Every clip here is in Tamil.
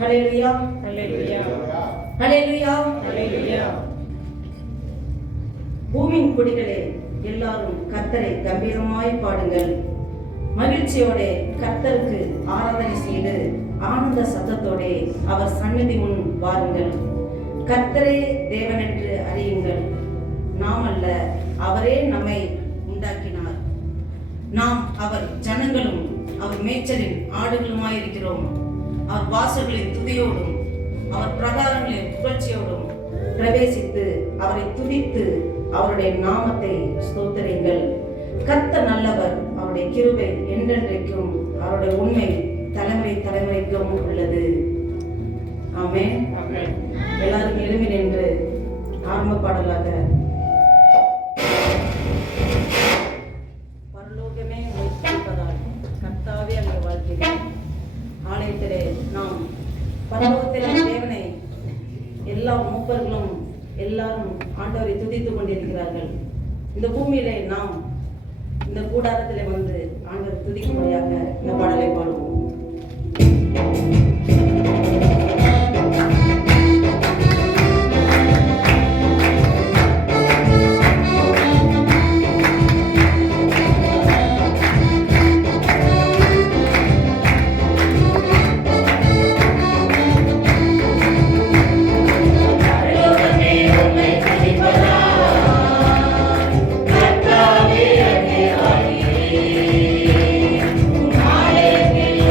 ஹல்லேலூயா, ஹல்லேலூயா, ஹல்லேலூயா. ஹல்லேலூயா. பூமியின் குடிகளே, எல்லாரும் கர்த்தரை கம்பீரமாய் பாடுங்கள். மகிழ்ச்சியோட கர்த்தருக்கு ஆராதனை செய்து ஆனந்த சத்தத்தோடே அவர் சந்நிதி முன் வாருங்கள். கர்த்தரே தேவன் என்று அறியுங்கள். நாம் அல்ல, அவரே நம்மை உண்டாக்கினார். நாம் அவர் ஜனங்களும் அவர் மேய்ச்சலின் ஆடுகளுமாயிருக்கிறோம். அவர் வாசல்களின் துதியோடும் அவர் பிரகாரங்களின் புகழ்ச்சியோடும் பிரவேசித்து அவரை துதித்து அவருடைய நாமத்தை ஸ்தோத்திரிங்கள். கர்த்தர் நல்லவர், அவருடைய கிருபை என்றென்றைக்கும், அவருடைய உண்மை தலைமுறை தலைமுறைக்கும் உள்ளது. ஆமென். ஆமென். எல்லாரும் எழும்பி நின்று ஆரம்ப பாடலாக பரலோகமே உயிர்ப்பிப்பதால் கர்த்தாவே அந்த வாழ்க்கை ஆலயத்திலே நாம் பரலோகத்திலே தேவனை எல்லா மூப்பர்களும் எல்லாரும் ஆண்டவரை துதித்துக் கொண்டிருக்கிறார்கள். இந்த பூமியிலே நாம் இந்த கூடாரத்திலே வந்து ஆண்டவரை துதிக்கும்படியாக இந்த பாடலை பாடுவோம். Hallelujah.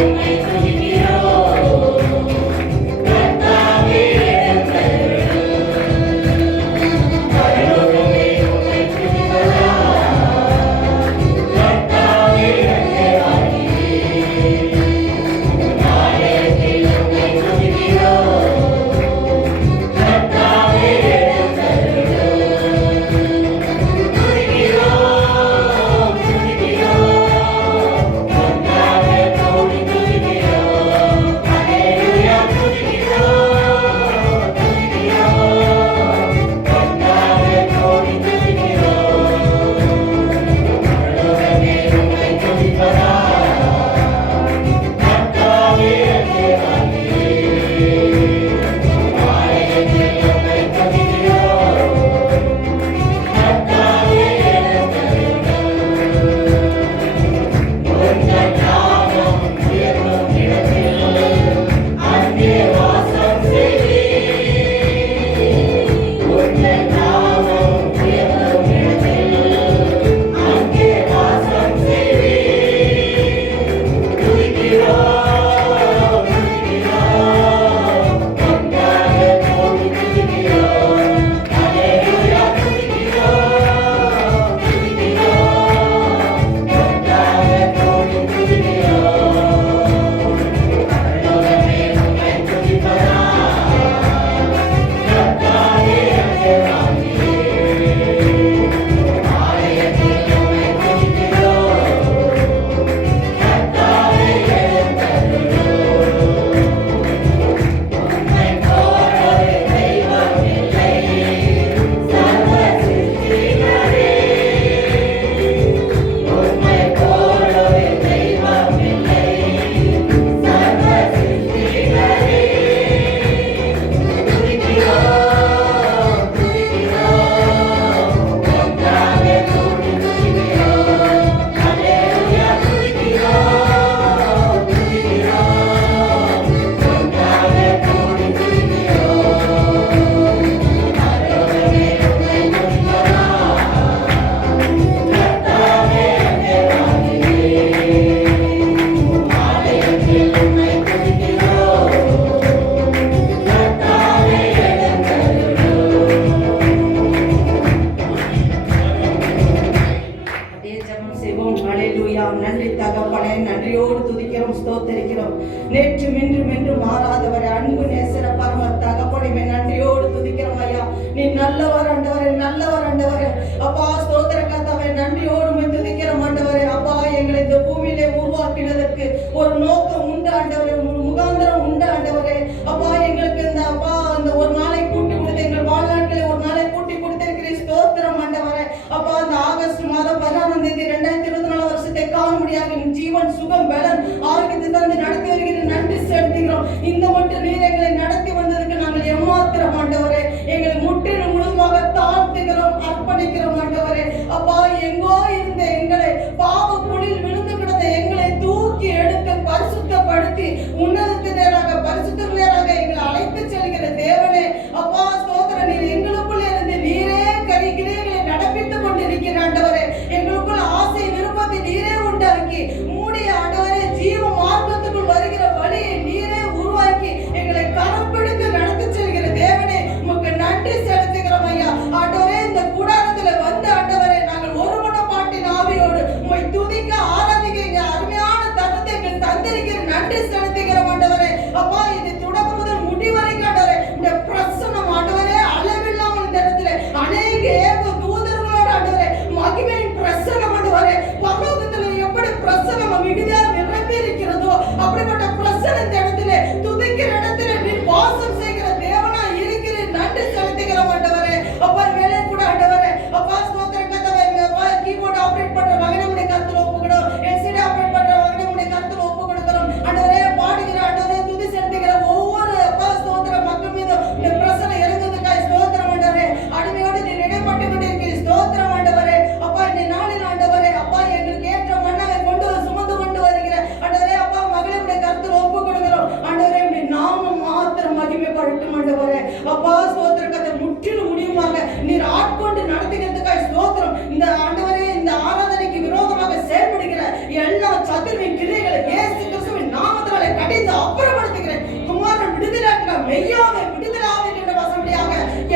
அப்பா ஸ்தோத்திரம் கதை முற்றிலும் முடியுமாக நீர் ஆட்கொண்டு நடத்துகிறதுக்காக ஸ்தோத்திரம். இந்த ஆண்டவரே இந்த ஆராதனைக்கு விரோதமாக செயல்படுகிற எல்லா சத்துருவின் கிரியைகளை இயேசு கிறிஸ்துவின் நாமத்தினாலே கடிந்து அப்புறப்படுத்துகிறேன். குமாரன் விடுதலையாக்கிற மெய்யாவே விடுதலாவே என்ற வசப்படியாக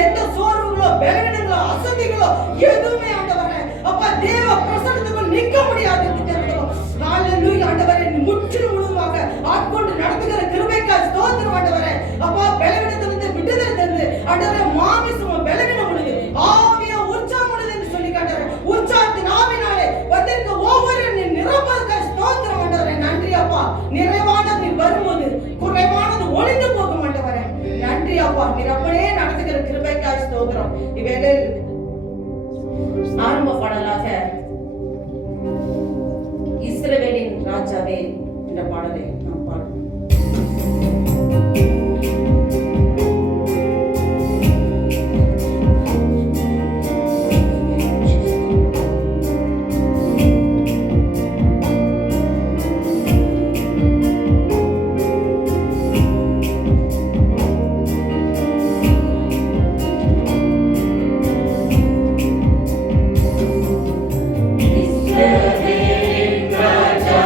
எந்த சோர்வுகளோ பலவீனங்களோ அசதிகளோ எதுவுமே ஆண்டவரே அப்பா தேவ பிரசன்னத்துக்குள் நிற்க முடியாது. ஹalleluya ஆண்டவரே முற்றிலும் முழுவதுமாக ஆட்கொண்டு நடத்துகிற கிருபைக்காய் ஸ்தோத்திரம் ஆண்டவரே. அப்பா பலவீனத்திலிருந்து விடுதலை தந்து ஆண்டவரே மாமிசம் பலவீனம் முடியுது ஆவியா உற்சாகம் முடியுது என்று சொல்லி ஆண்டவரே உற்சாகத்தின் ஆவினாலே வந்திருக்க ஒவ்வொரு நிரப்பதற்காய் ஸ்தோத்திரம் ஆண்டவரே. நன்றி அப்பா. நிறைவானது வரும்போது குறைவானது ஒளிந்து போகும் ஆண்டவரே. நன்றி அப்பா. நீர் அப்படியே நடத்துகிற கிருபைக்காய் ஸ்தோத்திரம். இவையிலே ஆரம்ப பாடலாக இஸ்ரவேலின் ராஜாவே என்ற பாடலை நாம் பாடுவோம். Israel, Raja.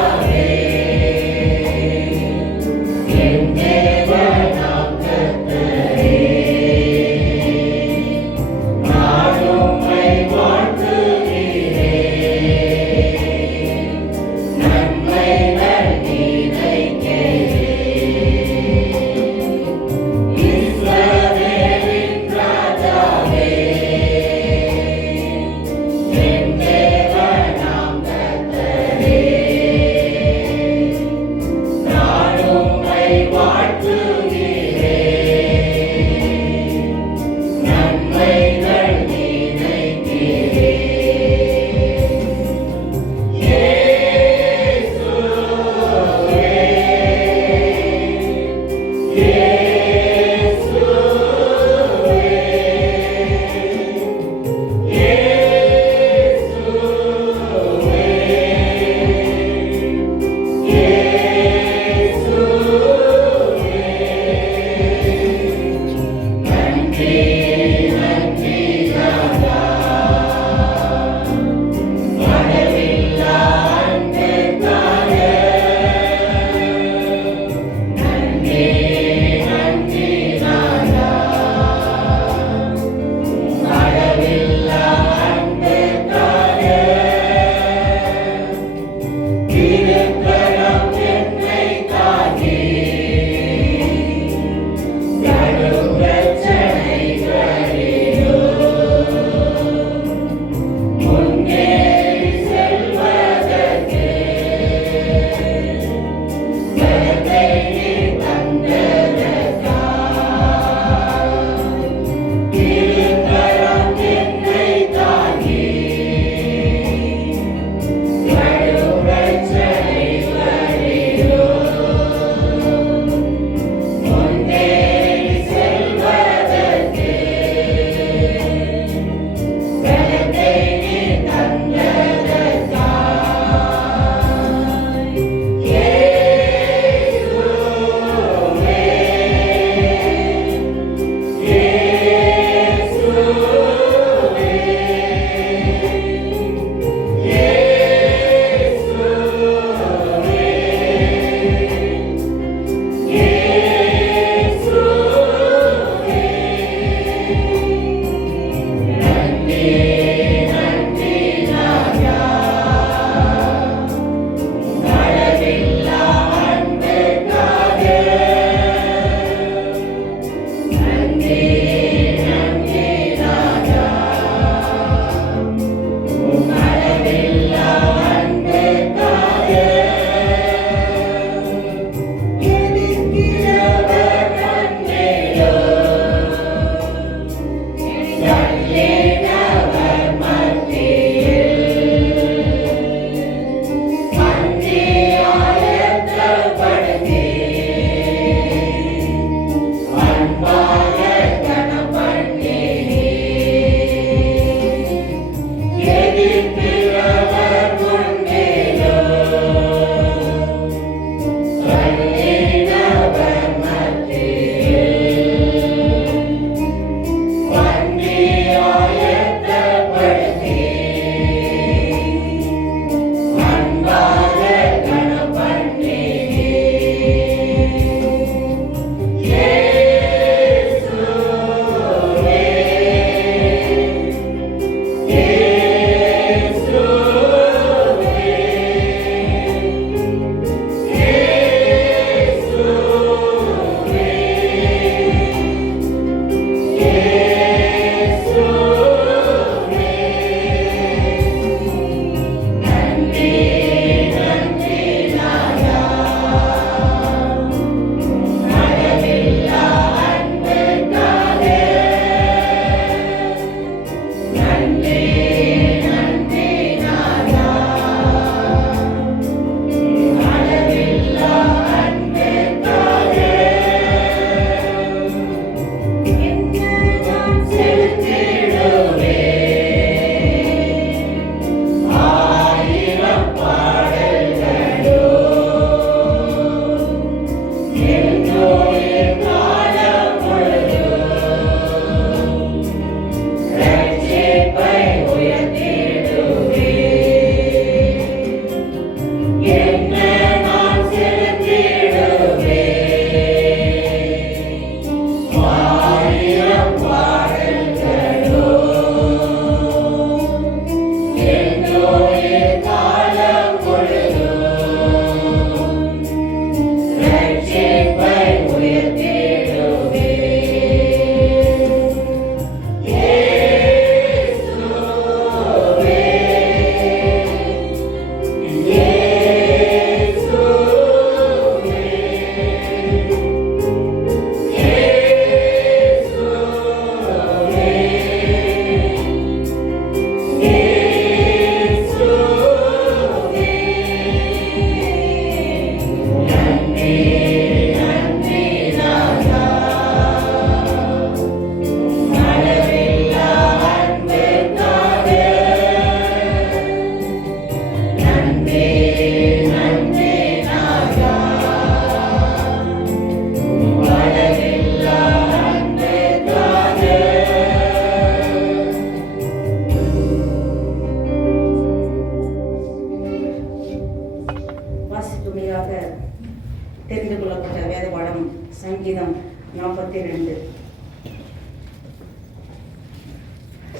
சங்கீதம் 42.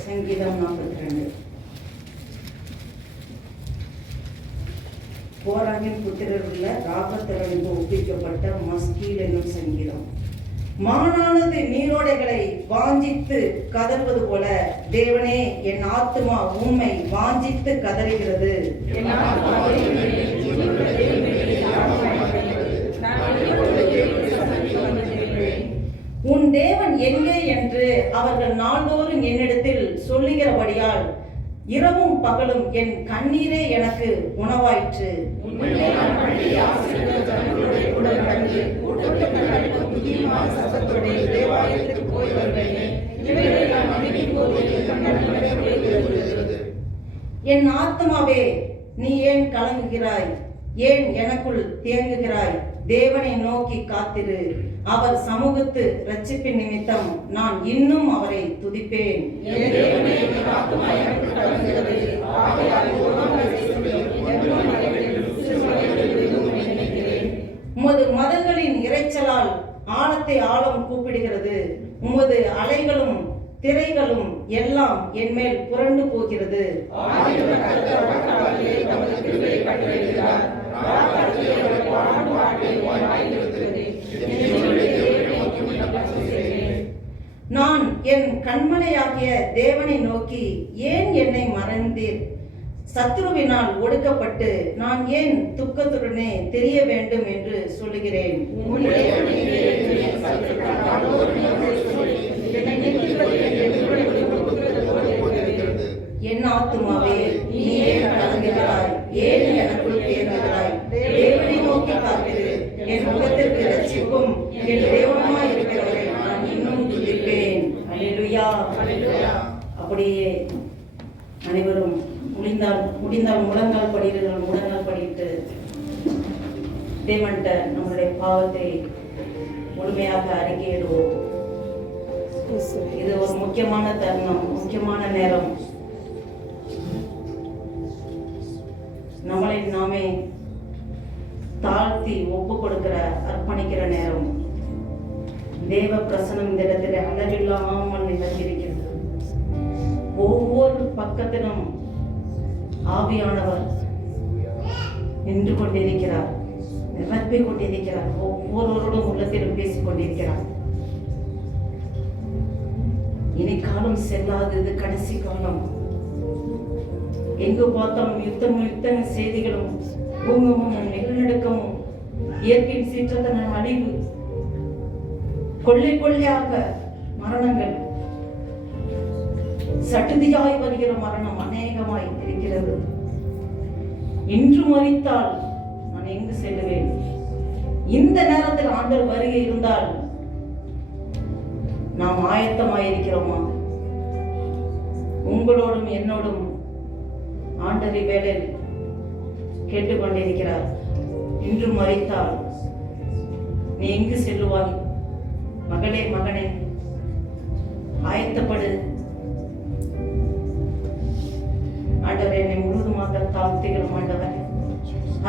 சங்கீதம் 42. கோராகின் புத்திரர் உள்ள ராகத்தரனுக்கு ஒப்பிக்கப்பட்ட மஸ்கீல் என்னும் சங்கீதம். மானானது நீரோடைகளை வாஞ்சித்து கதறுவது போல, தேவனே என் ஆத்துமா உம்மை வாஞ்சித்து கதறுகிறது. உன் தேவன் எங்கே என்று அவர்கள் நாள்தோறும் என்னிடத்தில் சொல்லுகிறபடியால் இரவும் பகலும் என் கண்ணீரே எனக்கு உணவாயிற்று. என் ஆத்மாவே, நீ ஏன் கலங்குகிறாய்? ஏன் எனக்குள் தேங்குகிறாய்? தேவனை நோக்கி காத்திரு. அவர் சமூகத்து இரட்சிப்பின் நிமித்தம் நான் இன்னும் அவரை துதிப்பேன். உமது மதங்களின் இரைச்சலால் ஆழத்தை ஆழம் கூப்பிடுகிறது. உமது அலைகளும் திரைகளும் எல்லாம் என் மேல் புரண்டு போகிறது. நான் என் கண்மலையாகிய தேவனை நோக்கி, ஏன் என்னை மறந்தீர்? சத்ருவினால் ஒடுக்கப்பட்டு நான் ஏன் துக்கத்துடனே தெரிய வேண்டும் என்று சொல்லுகிறேன். என் ஆத்துமாவே, நீ ஏன் கலங்குகிறாய்? ஏன் எனக்குள் தேங்குகிறாய்? தேவனை நோக்கி காத்திரு. என் முகத்திற்கு இரட்சிப்பும் என் தேவனுமாய் இருக்கிறவரை நான் இன்னும் துதிப்பேன். அல்லேலூயா. அப்படியே அனைவரும் முடிந்தால் முழங்கால் படிடுங்கள். முழங்கால் படிட்டு தேவன்கிட்ட நம்மளுடைய பாவத்தை முழுமையாக அறிக்கையிடுவோம். இது ஒரு முக்கியமான தருணம், முக்கியமான நேரம். நம்மளை நாமே தாழ்த்தி ஒப்பு கொடுக்கிற, அர்ப்பணிக்கிற நேரம். தேவ பிரசனம் இந்த இடத்துல அளவில்லாமல் நிகழ்ந்திருக்கிறது. ஒவ்வொரு பக்கத்திலும் ஆவியானவர் நின்று கொண்டிருக்கிறார், நிரப்பிக் கொண்டிருக்கிறார். ஒவ்வொருவரோடும் உள்ளத்திலும் பேசிக் கொண்டிருக்கிறார். இனி காலம் செல்லாதது, கடைசி காலம். எங்கு பார்த்தாலும் யுத்த செய்திகளும், பூகம்பமும், நிலநடுக்கமும், இயற்கையின் சீற்றத்தின அழிவு, கொள்ளையாக மரணங்கள், சட்டுதியாய் வருகிற மரணம் அநேகமாய் இருக்கிறது. இன்று மரித்தால் நான் எங்கு செல்லுவேன்? இந்த நேரத்தில் ஆண்டவர் வருகை இருந்தால் நாம் ஆயத்தமாயிருக்கிறோமா? உங்களோடும் என்னோடும் ஆண்டவரை வேளையில் கேட்டுக்கொண்டிருக்கிறார். இன்று மரித்தால் நீ எங்கு செல்லுவாய்? மகளே, மகனே, ஆயத்தப்படு. ஆண்டவரே, என்னை முழுவதுமாக தாழ்த்துகிறோம். ஆண்டவரே,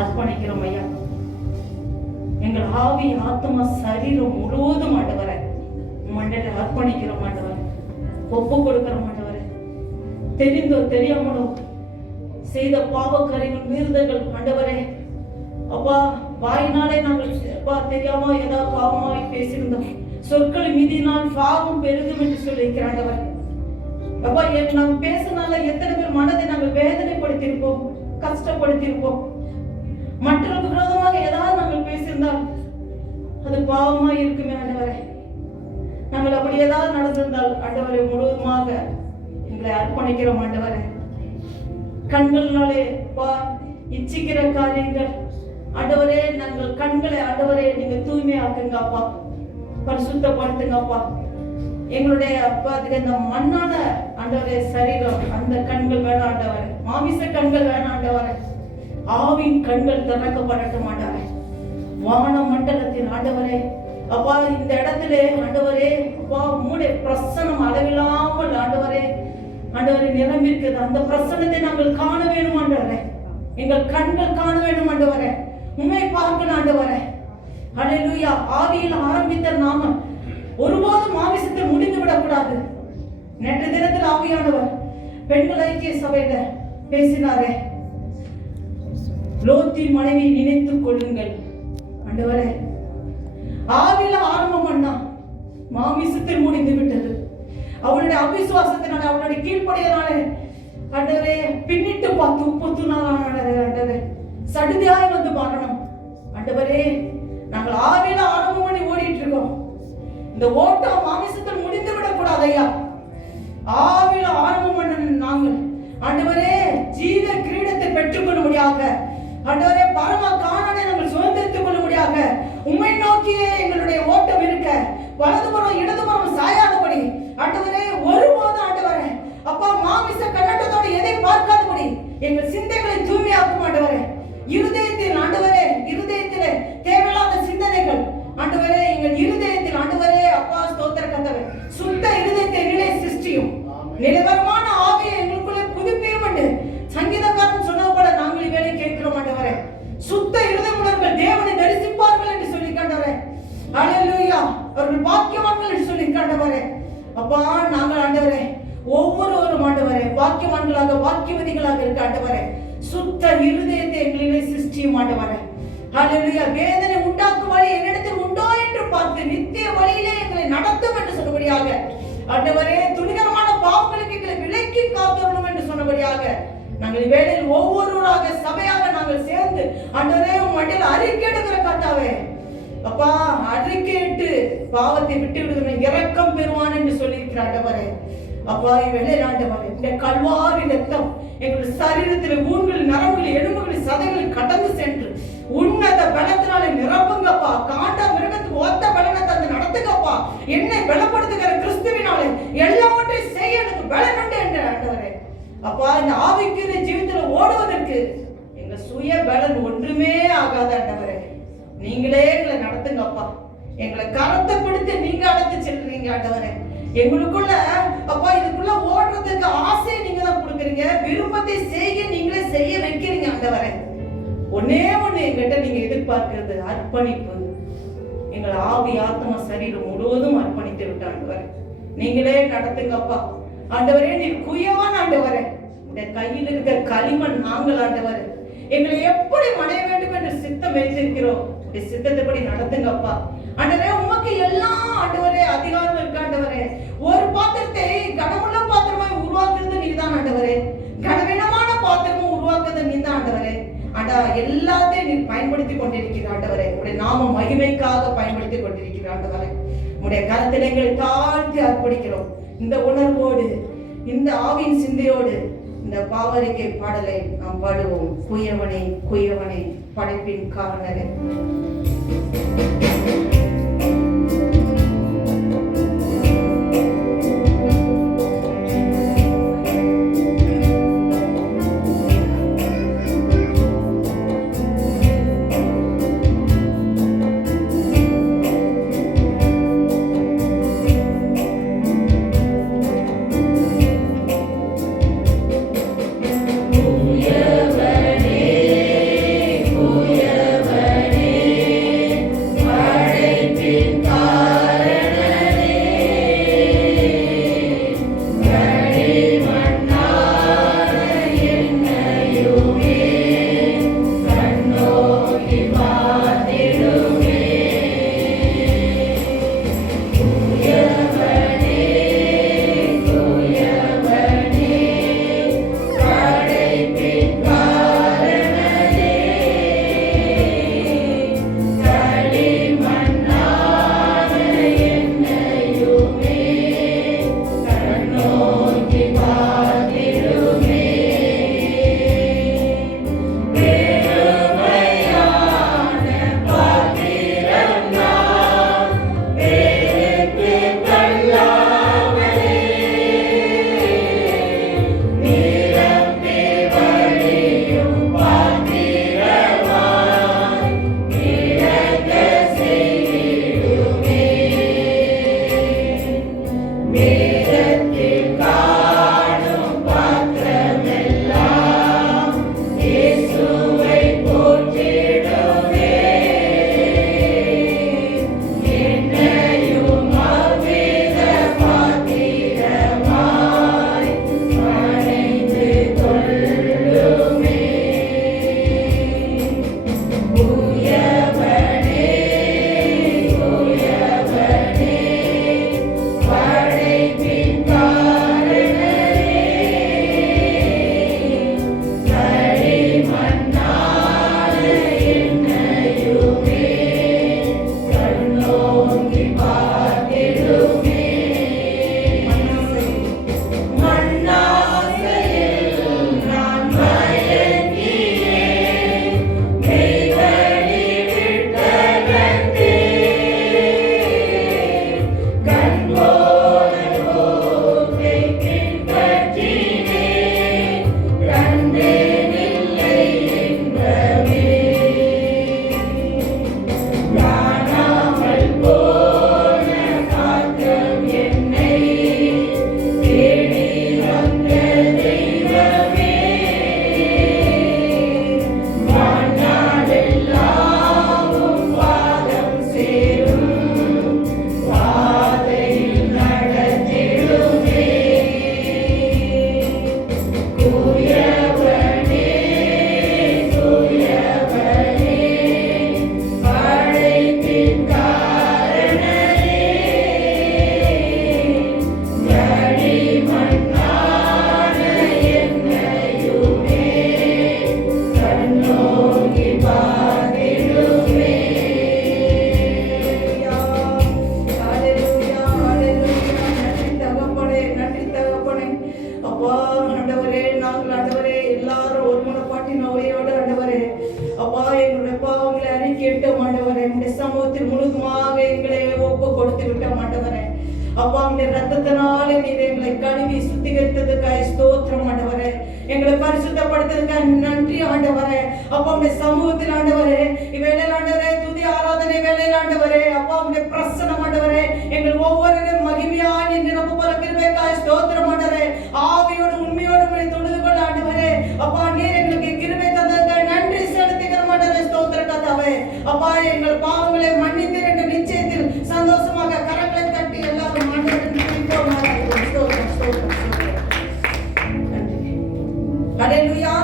அர்ப்பணிக்கிறோம் ஐயா. எங்கள் ஆவி, ஆத்மா, சரீரம் முழுவதும் ஆண்டவரே மண்டல அர்ப்பணிக்கிறோம். ஆண்டவரே, ஒப்பு கொடுக்கிறோம். ஆண்டவரே, தெரிந்தோ தெரியாமலோ செய்த பாவக்கரைகள், மீறுதல்கள் ஆண்டவரே, அப்பா, வாயினாலே நாங்கள் அப்பா தெரியாம ஏதாவது பாவமாய் பேசியிருந்தோம். சொற்களை மீதினால் பாவம் பெருகும் என்று சொல்லியிருக்கிற ஆண்டவர். அப்பா, நாம் பேசினால எத்தனை பேர் மனதை நாங்கள் வேதனைப்படுத்தியிருப்போம், கஷ்டப்படுத்தியிருப்போம். மற்றவர்கள் விரோதமாக ஏதாவது நாங்கள் பேசியிருந்தால் அது பாவமாய் இருக்குமே ஆண்டவரே. நாங்கள் அப்படி ஏதாவது நடந்திருந்தால் ஆண்டவரை முழுவதுமாக எங்களை அர்ப்பணிக்கிறோம். ஆண்டவரே, கண்களினாலே இச்சிக்கிற காரியங்கள் ஆண்டவரே, நாங்கள் கண்களை ஆண்டவரே நீங்க தூய்மையாக்குங்க அப்பா, பரிசுத்தப்படுத்துங்க அப்பா. எங்களுடைய அப்பா இந்த மண்ணான ஆண்டவரே சரீரம், அந்த கண்கள் வேணாம் ஆண்டவரே, மாமிச கண்கள் வேணாம் ஆண்டவரே, ஆவின் கண்கள் திறக்கப்படட்டும் ஆண்டவரே. வான மண்டலத்தின் ஆண்டவரே அப்பா, இந்த இடத்திலே ஆண்டவரே அப்பா மூளை பிரசனம் அளவில்லாமல் ஆண்டவரே ஆண்டவரை நிரம்பிருக்கிறது. அந்த பிரசனத்தை நாங்கள் காண வேணும் ஆண்டவரே. எங்கள் கண்கள் காண வேணும் ஆண்டவரே. உண்மை பார்க்கணும் ஆண்டவரே. ஹல்லேலூயா. ஆவியில் ஆரம்பித்த நாம ஒருபோதும் மாமிசத்தில் முடிந்து விடக்கூடாது. நேற்று தினத்தில் ஆவியானவர் பெண்கள் ஐக்கிய சபையில பேசினாரே, லோத்தின் மனைவி நினைத்துக் கொள்ளுங்கள். ஆண்டவரே, ஆவியில ஆரம்பம் பண்ணா மாமிசத்தில் முடிந்து விட்டது. அவளுடைய அவிசுவாசத்தினால, அவளுடைய கீழ்ப்படியனாலே ஆண்டவரே பின்னிட்டு பார்த்து 34 ஆண்டவரே சடுதியாய் வந்து மரணம். ஆண்டவரே, நாங்கள் ஆவியில ஆரம்பம் பண்ணி ஓடிட்டு இருக்கோம். இந்த ஓட்டம் மாமிசத்தில் முடிந்து விடக்கூடாது ஐயா. ஆவியில ஆரம்பம் பண்ண நாங்கள் ஆண்டவரே ஜீவ கிரீடத்தை பெற்றுக் கொள்ள முடியாத, ஆண்டவரே பரம காணனை நாங்கள் சுதந்திரித்துக் கொள்ள முடியாத, உம்மை நோக்கியே எங்களுடைய ஓட்டம் இருக்க, வலதுபுறம் இடதுபுறம் சாயாதபடி ஆண்டவரே ஒருபோதும் ஆண்டவரே அப்பா மாமிச கண்ணோட்டத்தோடு எதை பார்க்காதபடி எங்கள் சிந்தைகளை தூய்மையாக்கும் ஆண்டவரே. இருதயத்தில் ஆண்டவரே, இருதயத்திலே தேவையில்லாத சிந்தனைகள் ஆண்டவரே எங்கள் இருதயத்தில் ஆண்டவரே அப்பா ஸ்தோத்திர கர்த்தாவே சுத்த இருதயத்தை நிலை சிருஷ்டியும், நிலவரமான ஆவியை எங்களுக்குள்ளே புதுப்பியும் என்று சங்கீதக்காரன் சொன்னது போல நாங்கள் இவ்வேளை கேட்கிறோம் ஆண்டவரே. சுத்த இருதயமுள்ளவர்கள் தேவனை தரிசிப்பார்கள் என்று சொல்லி ஆண்டவரே. ஹல்லேலூயா. அவர்கள் பாக்கியவான்கள் என்று சொல்லி ஆண்டவரே. அப்பா நாங்கள் ஆண்டவரே ஒவ்வொருவரும் ஆண்டவரே பாக்கியவான்களாக பாக்கியவதிகளாக இருக்க ஆண்டவரே சுத்த இருதயத்தை எங்களிலே சிருஷ்டியும் ஆண்டவரே. ஹல்லேலூயா. வேதனை உண்டாக்கும் வழி என்னிடத்தில் உண்டோ என்று பார்த்து நித்திய வழியிலே எங்களை நடத்தும் என்று சொன்னபடியாக ஆண்டவரே துணிகரமான பாவங்களுக்கு எங்களை விலக்கி காத்தரணும் என்று சொன்னபடியாக நாங்கள் வேளையில் ஒவ்வொருவராக சபையாக நாங்கள் சேர்ந்து ஆண்டவரே உம் மடியில் அறிக்கையிடுகிற கர்த்தாவே அப்பா அறிக்கையிட்டு பாவத்தை விட்டு விடுகிற இரக்கம் பெறுவான் என்று சொல்லியிருக்கிறார் ஆண்டவரே. அப்பா இவ்வேளை ஆண்டவரே இந்த கல்வாரி ரத்தம் எங்கள் சரீரத்தில் ஊன்கள் நரம்புகள் எலும்புகள் சதைகள் கடந்து சென்று உன்னத பலத்தினாலே நிரப்புங்கப்பா. காண்ட மிருகத்துக்கு ஒத்த பலனை தந்து நடத்துங்கப்பா. என்னை பலப்படுத்துகிற கிறிஸ்துவினாலே எல்லாவற்றையும் செய்ய எனக்கு பலன் உண்டு என்று ஆண்டவரே. அப்பா இந்த ஆவிக்குரிய ஜீவிதத்துல ஓடுவதற்கு எங்க சுய பலன் ஒன்றுமே ஆகாத ஆண்டவரே. நீங்களே எங்களை நடத்துங்கப்பா. எங்களை கரத்தை பிடித்து நீங்க அழைத்து செல்றீங்க ஆண்டவரே. எங்களுக்குள்ள அப்பா இதுக்குள்ள ஓடுறதுக்கு ஆசையை நீங்க தான் கொடுக்குறீங்க, விருப்பத்தை செய்ய நீங்களே செய்ய வைக்கிறீங்க ஆண்டவரே. ஒன்னே ஒண்ணு எங்கிட்ட நீங்க எதிர்பார்க்கிறது அர்ப்பணிப்பு. எங்கள் ஆவி ஆத்மா சரீரம் முழுவதும் அர்ப்பணித்து விட்டு ஆண்டவரே நீங்களே நடத்துங்கப்பா. ஆண்டவரே நீர் குயவான் ஆண்டவரே. இந்த கையில் இருக்கிற களிமண் நாங்கள் ஆண்டவரே. எங்களை எப்படி மனைய வேண்டும் என்று சித்தம் வைத்திருக்கிறோம். சித்தத்தைப்படி நடத்துங்கப்பா. ஆண்டவரே உமக்கு எல்லாம் ஆண்டவரே அதிகாரம் இருக்கு ஆண்டவரே. ஒரு பாத்திரத்தை கனமுள்ள பாத்திரமாய் உருவாக்குறது நீதான் ஆண்டவரே. கனவீனமான பாத்திரமும் உருவாக்குறது நீதான் ஆண்டவரே. ஆண்டா எல்லாத்தையும் நீ பயன்படுத்தி கொண்டிருக்கிற ஆண்டவரே. உடைய நாம மகிமைக்காக பயன்படுத்தி கொண்டிருக்கிற ஆண்டவரே. உடைய கரத்தில் எங்களை தாழ்த்தி அர்ப்பணிக்கிறோம். இந்த உணர்வோடு இந்த ஆவின் சிந்தையோடு இந்த பாவரிக்கை பாடலை நாம் பாடுவோம். குயவனே குயவனே படைப்பின் காரணரே. குயவனே குயவனே விட்டோம் ஆண்டவரே. அப்பா உடைய ரத்தத்தினாலே நீர் எங்களை கழுவி சுத்திகரித்ததுக்காய் ஸ்தோத்திரம் ஆண்டவரே. எங்களை பரிசுத்தப்படுத்ததுக்காக நன்றி ஆண்டவரே. அப்பா உடைய சமூகத்தில் ஆண்டவரே, இவ்வேளையில் ஆண்டவரே துதி ஆராதனை வேளையில் ஆண்டவரே, அப்பா உடைய பிரசன்னம் ஆண்டவரே எங்கள் ஒவ்வொருவரும் மகிமையாய் நிரப்ப போல கிருபைக்காய் ஸ்தோத்திரம் ஆண்டவரே. ஆவியோடு உண்மையோடு உங்களை தொழுது கொள்ள ஆண்டவரே. அப்பா நீர் எங்களுக்கு கிருபை தந்ததுக்காக நன்றி செலுத்துகிறோம் ஆண்டவரே. ஸ்தோத்திரம் கர்த்தாவே. அப்பா எங்கள் பாவங்களை மன்னித்தீர் என்ற நிச்சயத்தில் சந்தோஷமாக கரங்களை தட்டி எல்லாரும் ஆண்டவரின் துதிப்போம். ஸ்தோத்திரம் ஸ்தோத்திரம் நன்றி. ஹல்லேலூயா.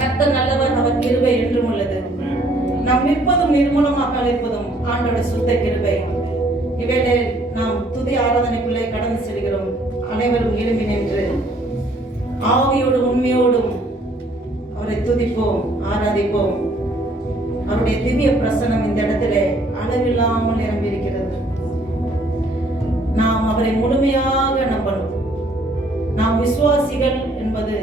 கர்த்தர் நல்லவர், அவர் கிருபை என்றும் உள்ளது. நாம் நிற்பதும் நிர்மூலமாக இருப்பதும் ஆண்டவருடைய சுத்த கிருபை. இவேளை நாம் துதி ஆராதனைக்குள்ளே கடந்து செல்கிறோம். அனைவரும் எழும்பி நின்று ஆவியோடும் உண்மையோடும் அவரை துதிப்போம், ஆராதிப்போம். அவருடைய திவ்ய பிரசனம் இந்த இடத்திலே அளவில்லாமல் நிரம்பியிருக்கிறது. நாம் அவரை முழுமையாக நம்பணும். நாம் விசுவாசிகள் என்பது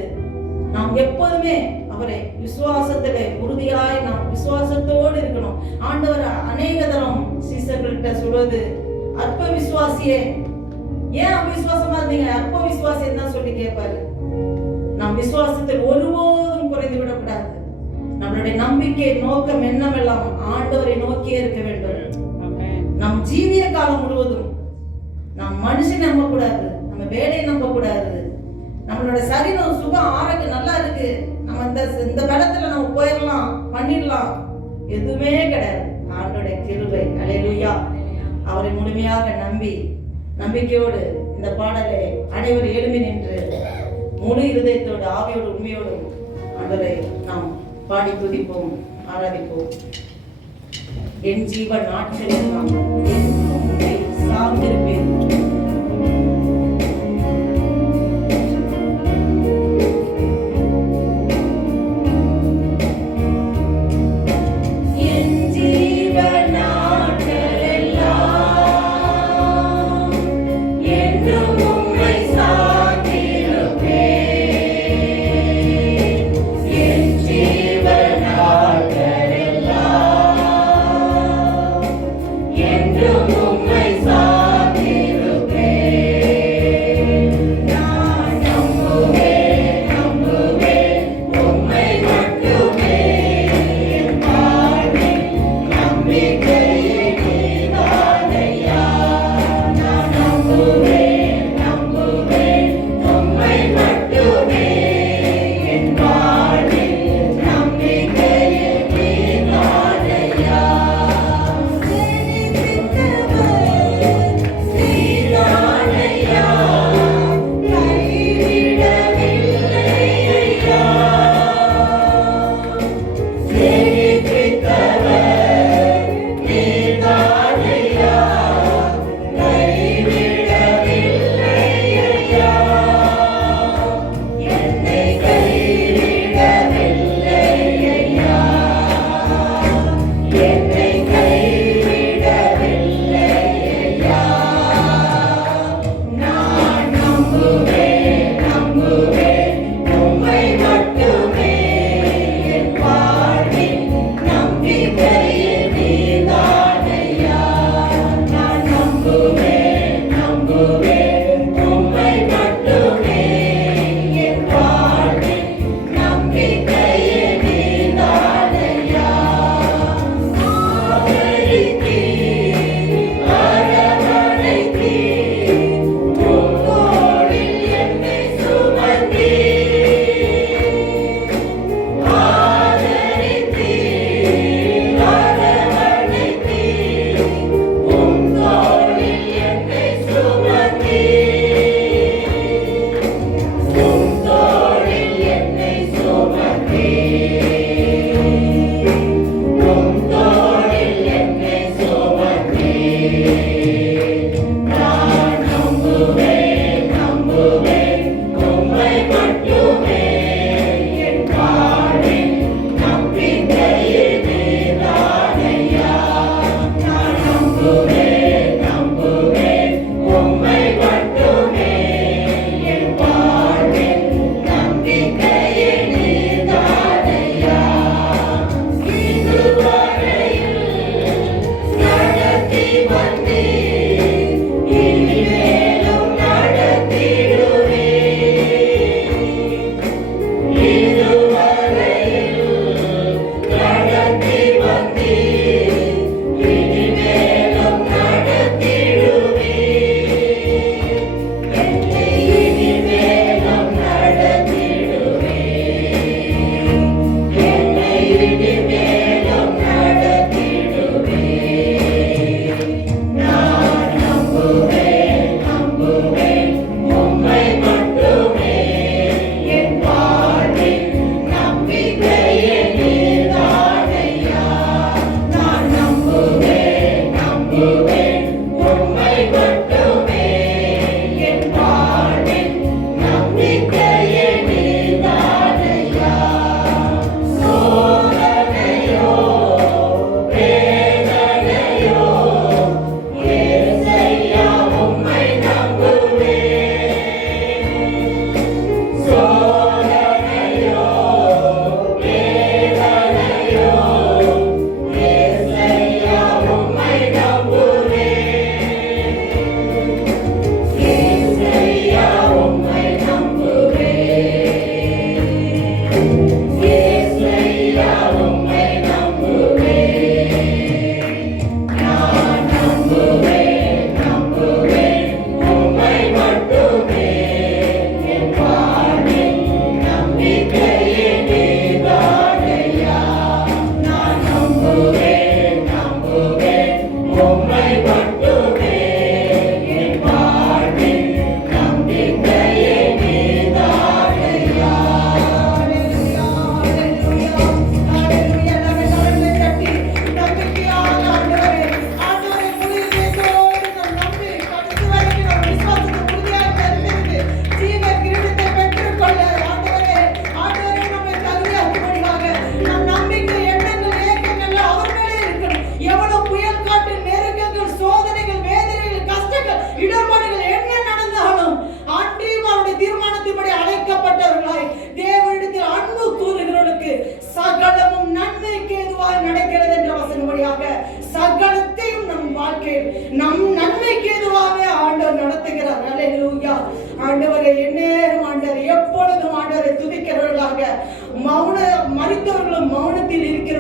நாம் எப்போதுமே அவரை விசுவாசத்திலே உறுதியாய் நாம் விசுவாசத்தோடு இருக்கணும். ஆண்டவர் அநேக தரம் சீசர்கள்ட்ட சொல்வது, அற்ப விசுவாசியே ஏன் அவிசுவாசமா இருந்தீங்க, அற்ப விசுவாசியம் தான் சொல்லி கேட்பாரு. நாம் விசுவாசத்தில் ஒருபோதும் குறைந்து விடக்கூடாது. நம்மளுடைய நம்பிக்கை நோக்கம் எண்ணமெல்லாம் ஆண்டவரை நோக்கியே இருக்க வேண்டும். நம் ஜீவிய காலம் முழுவதும் நாம் மனுஷன் நம்ப கூடாது, நம்ம வேலையை நம்ப கூடாது. நம்மளோட சரீரம் சுகம் ஆரோக்கியம் நல்லா இருக்கு, நம்ம இந்த பலத்துல நம்ம போயிடலாம் பண்ணிடலாம், எதுவுமே கிடையாது. ஆண்டோட கிருபை. ஹல்லேலூயா. அவரை முழுமையாக நம்பி நம்பிக்கையோடு இந்த பாடலை அனைவரும் எழும்பி நின்று முழு இருதயத்தோடு ஆவியோடு உண்மையோடும் ஆண்டவரை நாம் பாடி துதிப்போம், ஆராதிப்போம். என் ஜீவன் நாட்களில் நாம் சார்ந்திருப்பேன். You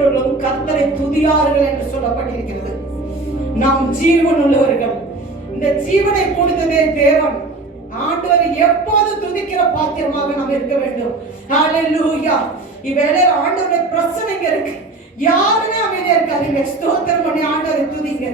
மரித்தவர்களும் கர்த்தரை துதியார்கள் என்று சொல்லப்பட்டிருக்கிறது. நாம் ஜீவன் உள்ளவர்கள். இந்த ஜீவனை கொடுத்ததே தேவன். ஆண்டவரை எப்போது துதிக்கிற பாத்திரமாக நாம் இருக்க வேண்டும். ஹalleluya. இவேளையில ஆண்டவருடைய பிரசன்னம் இங்க இருக்கு. யாருமே அமைதியா இருக்காதீங்க. ஸ்தோத்திரம் பண்ணி ஆண்டவரை துதிங்க.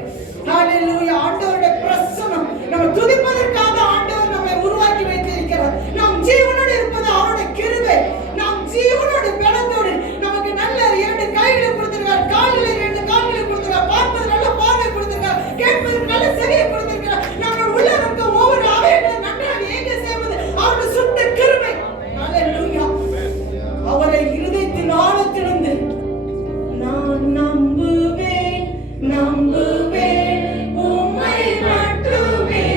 ஹalleluya. ஆண்டவருடைய பிரசன்னம் நம்ம துதிப்பதற்காக ஆண்டவர் நம்மை உருவாக்கி வைத்திருக்கிறார். நாம் ஜீவனோடு இருப்பது அவருடைய கிருபை. நாம் ஜீவனோடு பலத்தோடு நமக்கு நல்ல 2 கைகளை கொடுத்திருக்கார், கால்களை 2 கால்களை கொடுத்திருக்கார், பார்ப்பது நல்ல பார்வை கொடுத்திருக்கார், கேட்பதற்கு நல்ல செவியை கொடுத்திருக்கார். நம்ம உள்ள இருக்க ஒவ்வொரு அவயங்களும் நன்றாக இயங்க செய்வது அவருடைய சுத்த கிருபை. ஹalleluya. அவரை இருதயத்தின் ஆழத்திலிருந்து நான் நம்புவேன் நம்புவேன் உம்மை மட்டுமே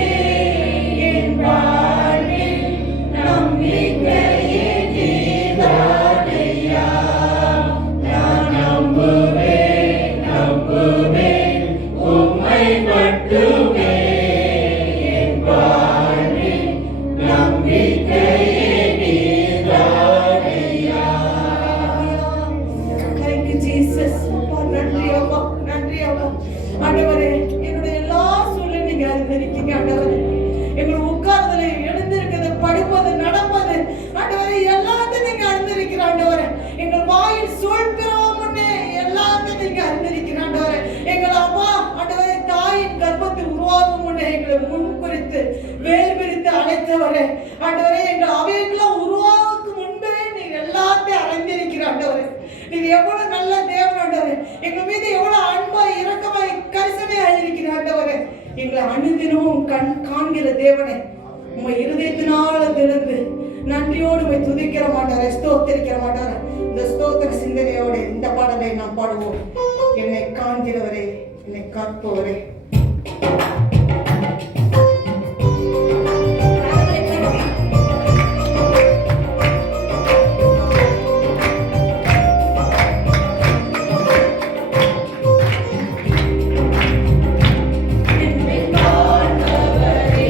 என் வாழ்வில் நம்பிக்கையே நீதானையா. நான் நம்புவேன் நம்புவேன் உம்மை மட்டுமே என் வாழ்வில் நம்பிக்கையே நீதானையா. Thank you Jesus. நன்றி அப்பா, நன்றி அப்பா. ஆண்டவரே, என்னுடைய எல்லா சூழ்நிலையும் நீங்க அறிந்திருக்கீங்க ஆண்டவரே. எங்களை உட்கார்றதுல, எழுந்திருக்கிறது, படுப்பது, நடப்பது, ஆண்டவரே எல்லாத்தையும் நீங்க அறிந்திருக்கிற ஆண்டவரே. எங்கள் வாயில் சொல் பெறாமலே எல்லாத்தையும் நீங்க அறிந்திருக்கிற ஆண்டவரே. எங்கள் அம்மா ஆண்டவரே தாயின் கர்ப்பத்தில் உருவாகும் முன்னே எங்களை முன் குறித்து வேர் பிரித்து அழைத்தவரே. ஆண்டவரே, எங்கள் அவையெல்லாம் உருவாக்கு முன்பே நீங்க எல்லாத்தையும் அறிந்திருக்கிற ஆண்டவரே. நீங்க எவ்வளவு நல்ல தேவன் ஆண்டவரே. எங்க மீது எவ்வளவு அன்பாய் இரக்கமாய் கரிசனையாய் இருக்கிற ஆண்டவரே. எங்களை அனுதினமும் காண்கிற தேவனே, உங்க இருதயத்தினால திறந்து நன்றியோடு உம்மை துதிக்கிற மாட்டாரே, ஸ்தோத்திரிக்கிற மாட்டாரே. இந்த ஸ்தோத்திர சிந்தனையோட இந்த பாடலை நாம் பாடுவோம். என்னை காண்கிறவரே, என்னை காப்பவரே. என்னை காண்பவரே,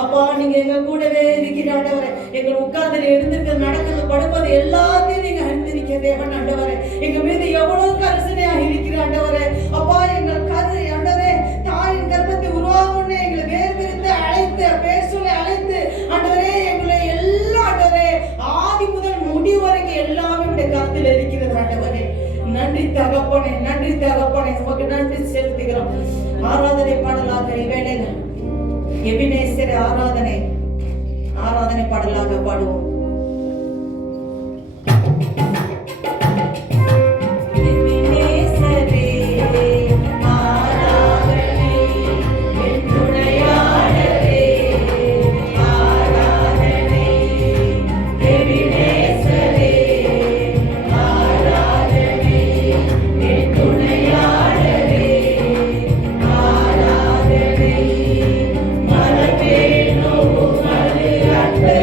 அப்பா நீங்க எங்க கூடவே இருக்கிற ஆண்டவரே. எங்கள் உட்கார்ந்து எழுந்திருக்க நடக்கிறது படுப்பது எல்லாத்தையும் நீங்க அறிந்திருக்க தேவன் ஆண்டவரே. எங்க மீது எவ்வளவு கரிசனையா இருக்கிற ஆண்டவரே. அப்பா எங்கள் கரு ஆண்டவரே தாயின் கர்ப்பத்தை உருவாகும்னு எங்களை வேறு பிரித்து அழைத்து பேர் சொல்லி அழைத்து ஆண்டவரே எங்களை எல்லா ஆண்டவரே ஆதி முதல் முடி வரைக்கும் எல்லாமே உடைய கருத்தில் இருக்கிறது ஆண்டவரே. நன்றி தகப்பனே, நன்றி தகப்பனே, உமக்கு நன்றி செலுத்துகிறோம். ஆராதனை பாடலாக இவேளையில எபினேசர் ஆராதனை பாடலாக பாடுவோம். மலபேனோ மலு அன்பே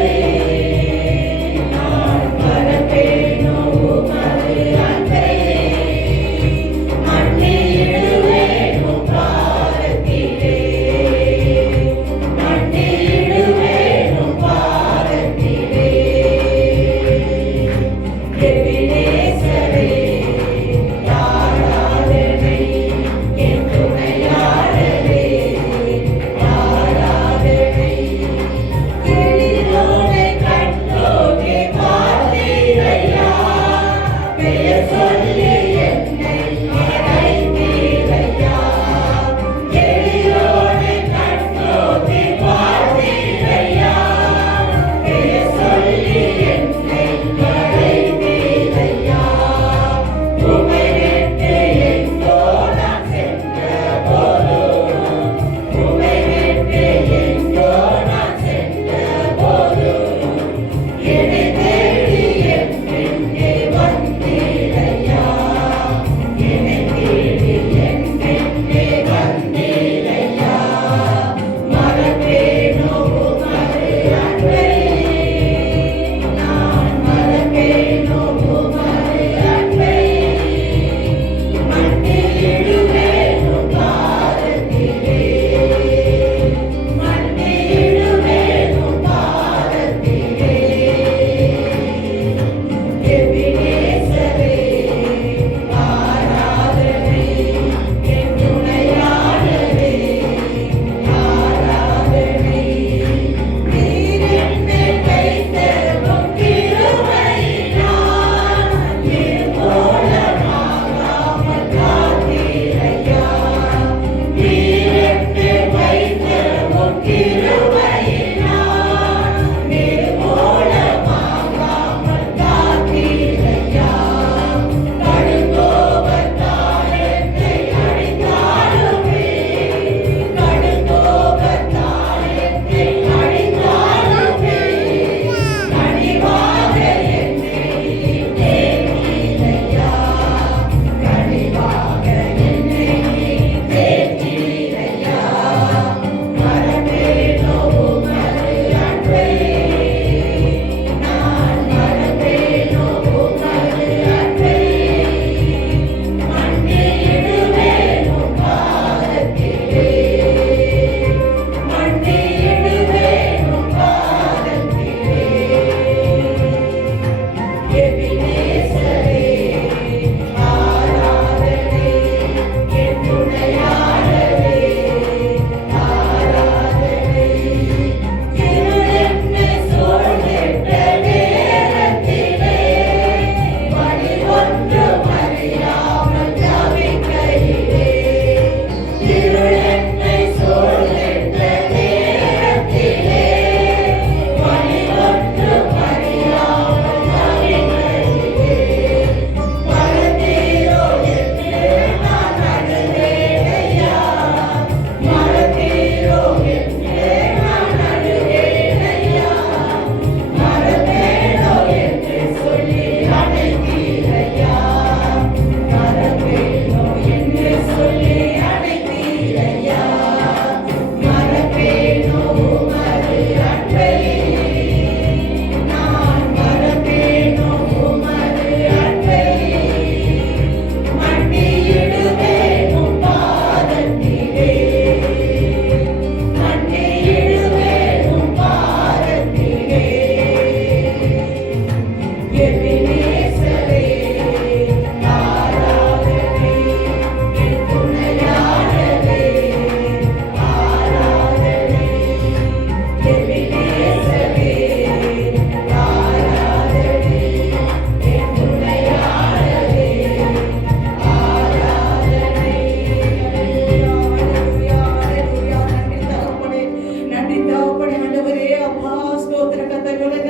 அப்பா ஸ்தோத்திர கதைகளை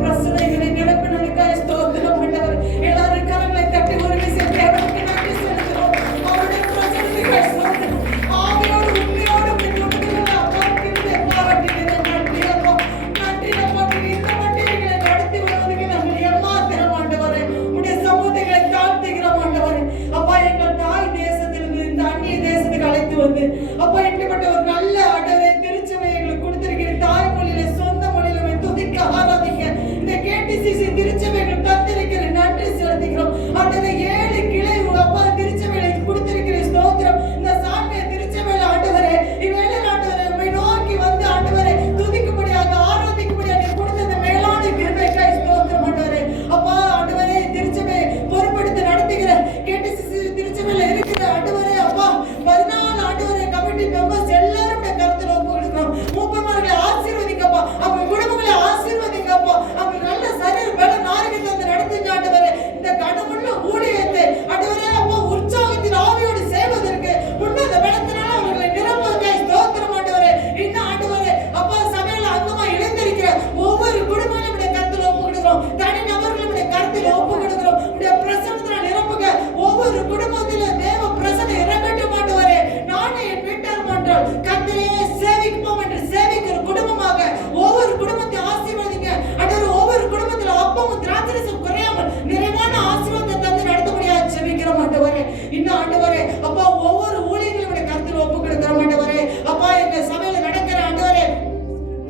பிரச்சனைகளை நிரப்பினதுக்காக ஸ்தோத்திரம் ஆண்டவர். எல்லாரும் கரங்களை தட்டி ஒரு விஷயம் தேவனுக்கு நன்றி செலுத்துகிறோம். அவருடைய பிரச்சனைகள் ஸ்தோத்திரம் ஆவியோடு உண்மையோடு அப்பா கிருபை பாராட்டுகிறேன். நன்றி அப்பா, நன்றி அப்பா. இந்த மட்டிகளை நடத்தி வருவதற்கு நாங்கள் ஏமாத்திரம் ஆண்டவரே. உடைய சமூகங்களை தாழ்த்துகிறோம் ஆண்டவரே. அப்பா எங்கள் தாய் தேசத்திலிருந்து இந்த அந்நிய தேசத்துக்கு அழைத்து வந்து அப்பா இப்படிப்பட்ட ஒரு நல்ல ஆண்டவரை திருச்சபை எங்களுக்கு கொடுத்திருக்கிற தாய்மொழியில சொந்த மொழியில துதிக்க ஆராதிக்க இந்த கேடிசிசி திருச்சபைகள் தந்திருக்கிற நன்றி செலுத்துகிறோம். ஆண்டவரே 7 கிளை அப்பா திருச்சபைகளை கொடுத்திருக்கிற ஸ்தோத்திரம். இந்த சாமிய திருச்சபையில ஆண்டவரே இவ்வேளை ஆண்டவரே உம்மை நோக்கி வந்து ஆண்டவரே துதிக்கும்படியாக ஆராதிக்கும்படியாக கொடுத்த இந்த மேலான கிருபைக்காய் ஸ்தோத்திரம் ஆண்டவரே. அப்பா ஆண்டவரே திருச்சபை பொறுப்படுத்தி நடத்துகிற கேடிசிசி திருச்சபையில இருக்கிற ஆண்டவரே அப்பா 14 ஆண்டவரே கமிட்டி மெம்பர்ஸ் எல்லாரும் கருத்துல ஒப்பு கொடுக்கிறோம். மூப்பமார்களை ஆசீர்வதிங்கப்பா, அவங்க குடும்பங்களை ஆசீர்வதிங்கப்பா, அவங்க நல்ல சரீர பலன் ஆரோக்கியத்தை வந்து நடத்துங்க ஆண்டவரே. இந்த கனமுள்ள ஊழியத்தை ஆண்டவரே அப்பா உற்சாகத்தின் ஆவியோடு செய்வதற்கு உன்னத பலத்தினால அவர்களை நிரப்புவதற்காக ஸ்தோத்திரம் ஆண்டவரே. இன்னும் ஆண்டவரே அப்பா சபையில அங்கமா இணைந்திருக்கிற ஒவ்வொரு குடும்பங்களையும் உடைய கருத்துல ஒப்பு கொடுக்கிறோம். தனி நபர்களும் உடைய கருத்துல ஒப்பு கொடுக்கிறோம். உடைய பிரசன்னத்தினால் நிரப்புங்க. ஒவ்வொரு குடும்பத்திலும் தேவ பிரசன்னம் இறங்கட்டும் ஆண்டவரே. நானே என் வீட்டார் மன்றால் கர்த்தரையே சேவிப்போம் என்று சேவிக்கிற குடும்பமாக ஒவ்வொரு குடும்பத்தை ஆசீர்வதிங்க ஆண்டவரே. ஒவ்வொரு குடும்பத்துல அப்பமும் திராட்சரசம் குறையாமல் நிறைவான ஆசீர்வாதத்தை தந்து நடத்தபடியாக ஜெபிக்கிறோம் ஆண்டவரே. இன்னும் ஆண்டவரே அப்பா ஒவ்வொரு ஊழியர்களும் உடைய கருத்துல ஒப்பு கொடுக்கிறோம் ஆண்டவரே. அப்பா எங்க சபையில நடக்கிற ஆண்டவரே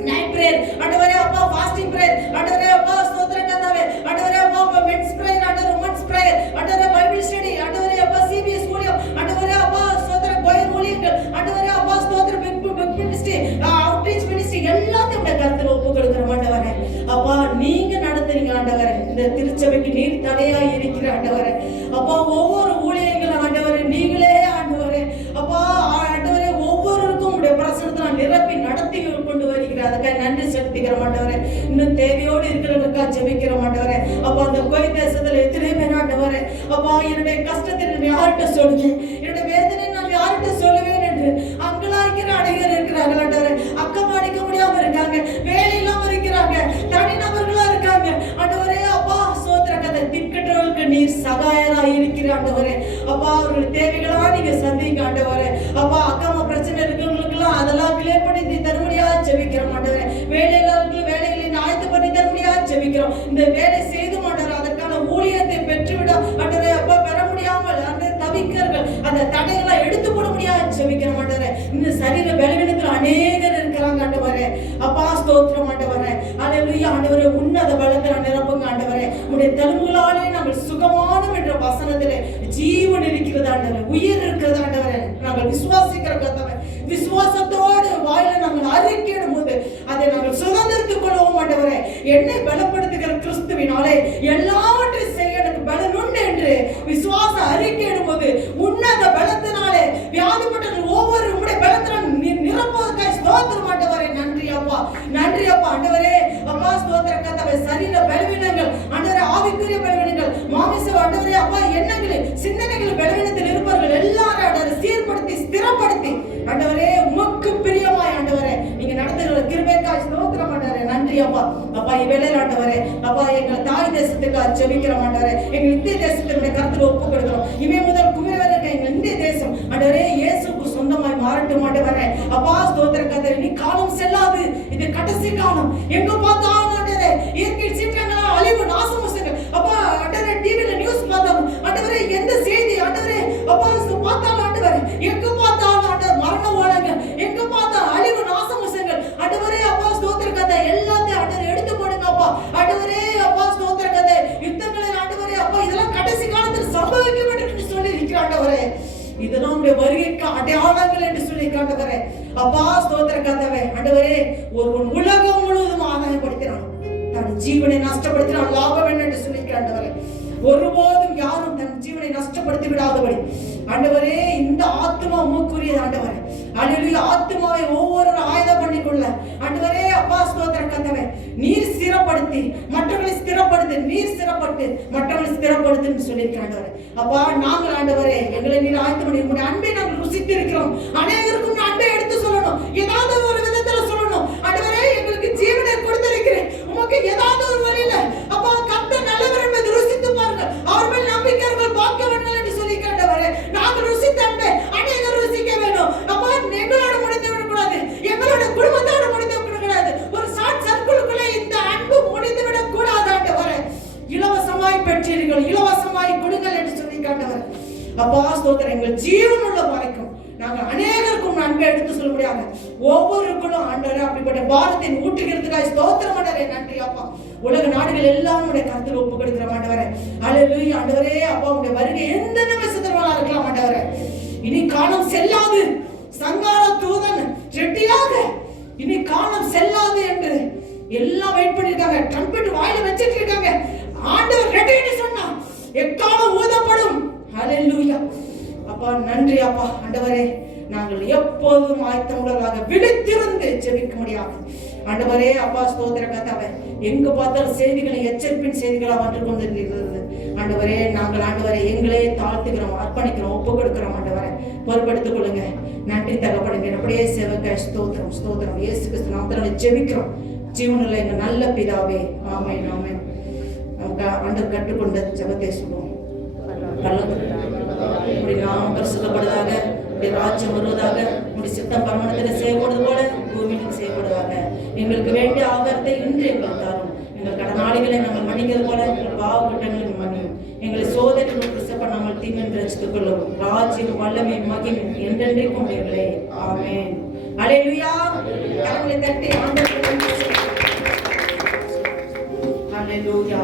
நைட் பிரேயர் ஆண்டவரே அப்பா ஃபாஸ்டிங் பிரேயர் ஆண்டவரே அப்பா ஸ்தோத்திர கதாவே ஆண்டவரே அப்பா மென்ஸ் பிரேயர் ஆண்டவரே உமன்ஸ் பிரேயர் ஆண்டவரே பைபிள் ஸ்டடி ஆண்டவரே அப்பா சிபிஎஸ் ஊழியம் ஆண்டவரே அப்பா ஸ்தோத்திர கோயில் ஊழியங்கள் ஆண்டவரே அப்பா ஸ்தோத்திர பிக் மினிஸ்ட்ரி அவுட்ரீச் மினிஸ்ட்ரி எல்லாத்தையும் உடைய கருத்துல ஒப்பு கொடுக்கிறோம் ஆண்டவரே. அப்பா நீங்க நடத்துறீங்க ஆண்டவரே. இந்த திருச்சபைக்கு நீர் தடையா இருக்கிற ஆண்டவரே. அப்பா ஒவ்வொரு ஊழியங்களும் ஆண்டவரே நீங்களே ஆண்டவரே அப்பா ஆண்டவரே ஒவ்வொருவருக்கும் உடைய பிரசனத்தை நிரப்பி நடத்தி கொண்டு வருகிறேன். அதுக்காக நன்றி செலுத்திக்கிற மாட்டவரே. இன்னும் தேவையோடு இருக்கிறவர்களுக்காக ஜெபிக்கிற மாட்டவரே. அப்பா அந்த கோயில் தேசத்துல எத்தனை பேர் ஆண்டவரே அப்பா என்னுடைய கஷ்டத்தை நான் யார்கிட்ட சொல்லுவேன், என்னுடைய வேதனை நான் யார்கிட்ட சொல்லுவேன் என்று அங்கலாய்க்கிற அடைகள் இருக்கிறார்கள் ஆண்டவரே. அக்கம் அடிக்க முடியாம இருக்காங்க, வேலை இல்லாம இருக்கிறாங்க, தனிநபர்களா இருக்காங்க ஆண்டவரே. அப்பா சோத்திர கதை திக்கற்றவர்களுக்கு நீர் சகாயராக இருக்கிற ஆண்டவரே. அப்பா அவர்கள் தேவைகளா நீங்க சந்திங்க ஆண்டவரே. அப்பா அக்கம்மா பிரச்சனை இருக்கிறவங்களுக்கு எல்லாம் அதெல்லாம் கிளியர் பண்ணி தரும்படியா ஜெபிக்கிறோம் ஆண்டவரே. வேலையில்லாதவர்களுக்கு வேலைகளை ஆயத்து பண்ணி தரும்படியா ஜெபிக்கிறோம். இந்த வேலை செய்து மாட்டார் அதற்கான ஊழியத்தை பெற்றுவிட ஆண்டவரே அப்பா பெற முடியாமல் அந்த தவிக்கர்கள் அந்த தடைகளை எடுத்து போட முடியாது ஜெபிக்கிறோம் ஆண்டவரே. இந்த சரீர பலவீனத்துல அநேகர் இருக்கிறாங்க ஆண்டவரே. அப்பா ஸ்தோத்திரம் ஆண்டவரே. அல்லேலூயா ஆண்டவரே. உன்னத பலத்தில நிரப்புங்க ஆண்டவரே. உடைய தழும்புகளாலே நாங்கள் சுகமானோம் என்ற வசனத்திலே ஜீவன் இருக்கிறது ஆண்டவரே, உயிர் இருக்கிறது ஆண்டவரே. நாங்கள் விசுவாசிக்கிற கர்த்தாவே, விசுவாசத்தோடு வாயில நாங்கள் அறிக்கையிடும் போது அதை நாங்கள் சுதந்திரத்துக் கொள்வோம் ஆண்டவரே. என்னை பலப்படுத்துகிற கிறிஸ்துவினாலே எல்லாவற்றையும் செய்ய எனக்கு பலன் உண்டு என்று விசுவாச அறிக்கையிடும் போது உன்னத பலத்தினாலே வியாதிப்பட்டவர்கள் ஒவ்வொரு உம்முடைய பலத்தினால் நிரப்புவதற்காக ஸ்தோத்திரம் ஆண்டவரே. நன்றி அப்பா, நன்றி அப்பா ஆண்டவரே. அப்பா ஸ்தோத்திர கர்த்தாவே. சரீர பலவீனங்கள் ஆண்டவரே, ஆவிக்குரிய பலவீனங்கள், மாமிச ஆண்டவரே அப்பா எண்ணங்களில் சிந்தனைகள் பலவீனத்தில் இருப்பவர்கள் எல்லாரும் ஆண்டவரே சீர்படுத்தி ஸ்திரப்படுத்தி ஆண்டவரே உமக்கு பிரியமாய் ஆண்டவரே நீங்க நடத்துகிற கிருபைக்காய் ஸ்தோத்திரம் ஆண்டவரே. நன்றி அப்பா. அப்பா இவ்வேளையில் ஆண்டவரே அப்பா எங்கள் தாய் தேசத்துக்காக ஜெபிக்கிறோம் ஆண்டவரே. எங்கள் இந்திய தேசத்தினுடைய கருத்துல ஒப்பு கொடுக்கிறோம். இவை முதல் குமிழ் வரை எங்கள் இந்திய தேசம் ஆண்டவரே இயேசுக்கு சொந்தமாய் மாறட்டும் ஆண்டவரே. அப்பா ஸ்தோத்திர கர்த்தாவே. நீ காலம் செல்லாது, இது கடைசி காலம். எங்க பார்த்தாலும் ஆண்டவரே இயற்கை சீற்றங்களா அழிவு நாசமோசங்கள் அப்பா ஆண்டவரே டிவில நியூஸ் பார்த்தோம் ஆண்டவரே எந்த செய்தி ஆண்டவரே அப்பா பார்த்தாலும் ஆண்டவரே எங்க பார்த்தாலும் ஆண்டவர் மரண ஓலங்க, எங்க பார்த்தாலும் அழிவு நாசமோசங்கள் ஆண்டவரே. அப்பா ஸ்தோத்திர கர்த்தாவே. எல்லாத்தையும் ஆண்டவரே எடுத்து போடுங்க அப்பா ஆண்டவரே. அப்பா ஸ்தோத்திர கர்த்தாவே. யுத்தங்களை ஆண்டவரே அப்பா இதெல்லாம் கடைசி காலத்தில் சம்பவிக்க வேண்டும் என்று சொல்லி இருக்கிற ஆண்டவரே. இதெல்லாம் உடைய வருகைக்கு அடையாளங்கள் என்று சொல்லி ஆண்டவரே. அப்பா ஸ்தோத்திர கர்த்தாவே. ஆண்டவரே ஒருவன் உலகம் முழுவதும் ஆதாயப்படுத்தினான், தன் ஜீவனை நஷ்டப்படுத்தினான் லாபம் என்ன என்று சொல்லி ஆண்டவரே. ஒருபோதும் யாரும் தன் ஜீவனை நஷ்டப்படுத்தி விடாதபடி ஆண்டவரே இந்த ஆத்மா உமக்குரியது ஆண்டவரே. அல்லேலூயா. ஆத்மாவை ஒவ்வொரு ஆயுதம் பண்ணிக்கொள்ள ஆண்டவரே அப்பா ஸ்தோத்திர கர்த்தாவே. நீர் ஸ்திரப்படுத்தி மற்றவர்களை ஸ்திரப்படுத்து, நீர் ஸ்திரப்பட்டு மற்றவர்களை ஸ்திரப்படுத்துன்னு சொல்லியிருக்க ஆண்டவரே. அப்பா நாங்கள் ஆண்டவரே எங்களை நீர் ஆயத்தம் பண்ணி உங்களுடைய அன்பை நாங்கள் ருசித்து இருக்கிறோம். அநேகருக்கும் அன்பை எடுத்து சொல்லணும், ஏதாவது ஒரு விதத்துல சொல்லணும் ஆண்டவரே. எங்களுக்கு அப்பா ஸ்தோத்திரம், எங்கள் ஜீவன் உள்ள வரைக்கும் நாங்கள் அநேகருக்கும் அன்பை எடுத்து சொல்ல முடியாத ஒவ்வொருவருக்கும் ஆண்டவரே அப்படிப்பட்ட பாரத்தை ஊற்றுகிறதுக்காக ஸ்தோத்திரம் ஆண்டவரே. நன்றி அப்பா. உலக நாடுகள் எல்லாம் உடைய கருத்தில் ஒப்பு கொடுக்கிற ஆண்டவரே. அல்லேலூயா ஆண்டவரே. அப்பா உடைய வருகை எந்த நிமிஷத்துல இருக்கலாம் ஆண்டவரே. இனி காலம் செல்லாது, சங்கார தூதன் ரெட்டியாக இனி காலம் செல்லாது என்று எல்லாம் வெயிட் பண்ணிருக்காங்க. ட்ரம்பெட் வாயில வச்சிட்டு இருக்காங்க. ஆண்டவர் ரெட்டின்னு சொன்னா எக்காலம் ஊதப்படும். அல்லேலூயா அப்பா. நன்றி அப்பா ஆண்டவரே. நாங்கள் எப்போதும் ஆயத்தமுள்ளவர்களாக விழித்திருந்து ஜெபிக்க முடியாது ஆண்டவரே. அப்பா ஸ்தோத்திர கர்த்தாவே, எங்க பார்த்தாலும் செய்திகளை எச்சரிப்பின் செய்திகளா வந்து கொண்டிருக்கிறது ஆண்டவரே. நாங்கள் ஆண்டவரை எங்களே தாழ்த்துக்கிறோம், அர்ப்பணிக்கிறோம், ஒப்பு கொடுக்கிறோம் ஆண்டவரை. பொறுப்படுத்திக் கொள்ளுங்க. நன்றி தகப்படுங்க. அப்படியே சேவக்காய் ஸ்தோத்திரம் ஸ்தோத்திரம். இயேசு கிறிஸ்து நாமத்தினால ஜெபிக்கிறோம் ஜீவனுள்ள எங்க நல்ல பிதாவே. ஆமென் ஆமென். ஆண்டவர் கற்றுக்கொண்ட ஜெபத்தை சொல்லுவோம். நாம் பரிசுத்தப்படுவதாக, ராஜ்யம் வருவதாக, உடைய சித்தம் பரமண்டலத்தில் செய்யப்படுவது போல பூமியிலும் செய்யப்படுவாங்க. எங்களுக்கு வேண்டிய ஆகாரத்தை இன்று எங்களுக்கு தாரும். எங்கள் கடனாளிகளை நாங்கள் மன்னிக்கிறது போல எங்கள் பாவ குற்றங்களை மன்னியும். எங்களை சோதனைக்கு பண்ணாமல் தீமென்று ரசித்துக் கொள்ளும். ராஜ்யம் வல்லமை மகிமை என்றென்றைக்கும் உடையவர்களே. ஆமென். அல்லேலூயா. கரங்களை தட்டி ஆண்டவரை அல்லேலூயா.